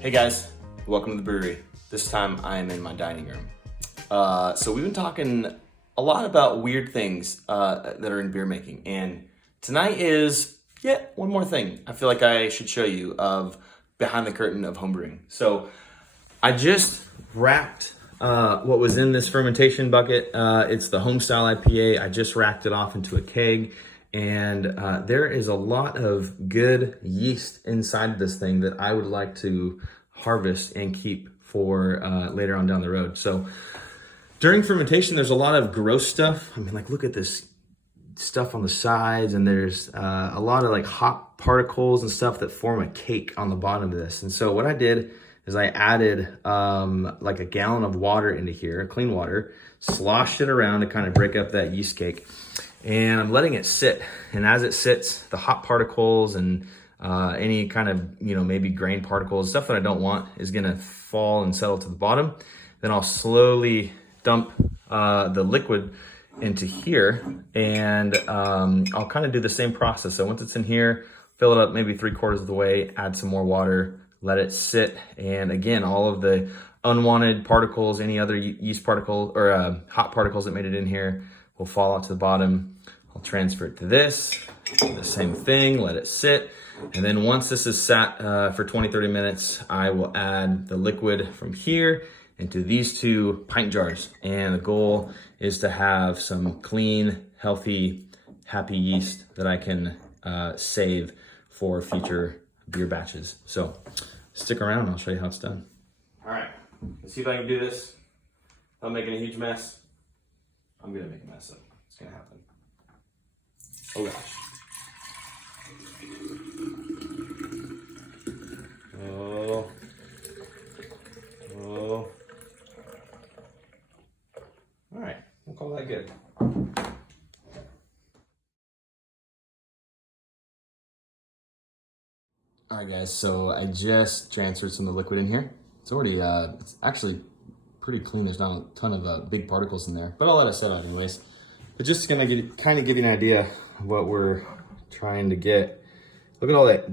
Hey guys, welcome to the brewery. This time I am in my dining room. So we've been talking a lot about weird things that are in beer making, and tonight is yet one more thing I feel like I should show you of behind the curtain of homebrewing. So I just wrapped what was in this fermentation bucket. It's the Homestyle IPA. I just racked it off into a keg. And there is a lot of good yeast inside this thing that I would like to harvest and keep for later on down the road. So during fermentation, there's a lot of gross stuff. I mean, like, look at this stuff on the sides, and there's a lot of like hop particles and stuff that form a cake on the bottom of this. And so what I did is I added like a gallon of water into here, clean water, sloshed it around to kind of break up that yeast cake. And I'm letting it sit. And as it sits, the hop particles and any kind of, maybe grain particles, stuff that I don't want, is gonna fall and settle to the bottom. Then I'll slowly dump the liquid into here, and I'll kind of do the same process. So once it's in here, fill it up maybe 3/4 of the way, add some more water, let it sit. And again, all of the unwanted particles, any other yeast particle or hop particles that made it in here, will fall out to the bottom. I'll transfer it to this, do the same thing, let it sit. And then once this is sat for 20-30 minutes, I will add the liquid from here into these 2 pint jars. And the goal is to have some clean, healthy, happy yeast that I can save for future beer batches. So stick around, I'll show you how it's done. All right, let's see if I can do this without making a huge mess. I'm gonna make a mess up. It's gonna happen. Oh gosh. Oh. All right, we'll call that good. All right, guys, so I just transferred some of the liquid in here. It's already, it's actually pretty clean. There's not a ton of big particles in there, but I'll let it set out anyways. But just gonna kind of give you an idea of what we're trying to get. Look at all that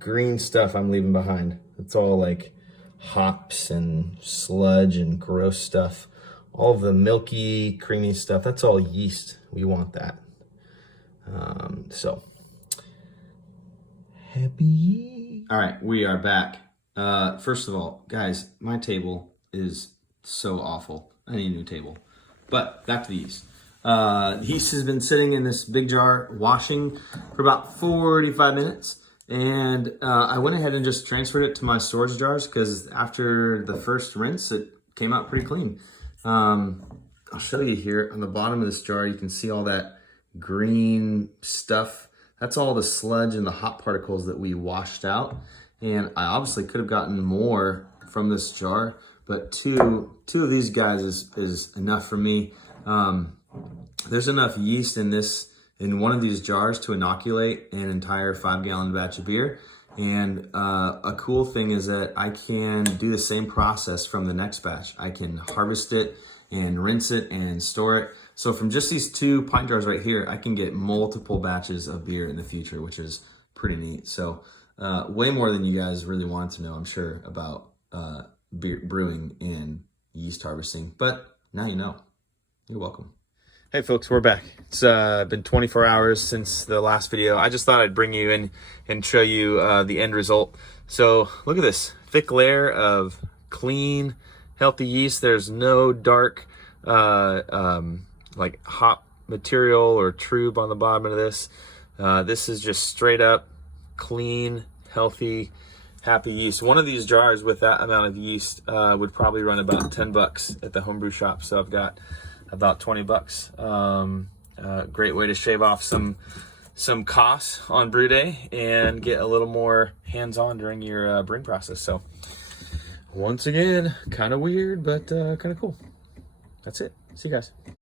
green stuff I'm leaving behind. It's all like hops and sludge and gross stuff. All of the milky, creamy stuff, that's all yeast. We want that. So, happy. All right, we are back. First of all, guys, my table is so awful. I need a new table. But back to the yeast. The yeast has been sitting in this big jar washing for about 45 minutes. And I went ahead and just transferred it to my storage jars because after the first rinse, it came out pretty clean. I'll show you here on the bottom of this jar, you can see all that green stuff. That's all the sludge and the hop particles that we washed out. And I obviously could have gotten more from this jar, but two of these guys is enough for me. There's enough yeast in one of these jars to inoculate an entire 5-gallon batch of beer. And a cool thing is that I can do the same process from the next batch. I can harvest it and rinse it and store it. So from just these 2 pint jars right here, I can get multiple batches of beer in the future, which is pretty neat. So way more than you guys really wanted to know, I'm sure, about beer brewing and yeast harvesting. But now you know. You're welcome. Hey folks, we're back. It's been 24 hours since the last video. I just thought I'd bring you in and show you the end result. So look at this thick layer of clean, healthy yeast. There's no dark like hop material or trube on the bottom of this. This is just straight up clean, healthy, happy yeast. One of these jars with that amount of yeast would probably run about $10 at the homebrew shop. So I've got about $20. Great way to shave off some costs on brew day and get a little more hands-on during your brewing process. So once again, kind of weird, but kind of cool. That's it. See you guys.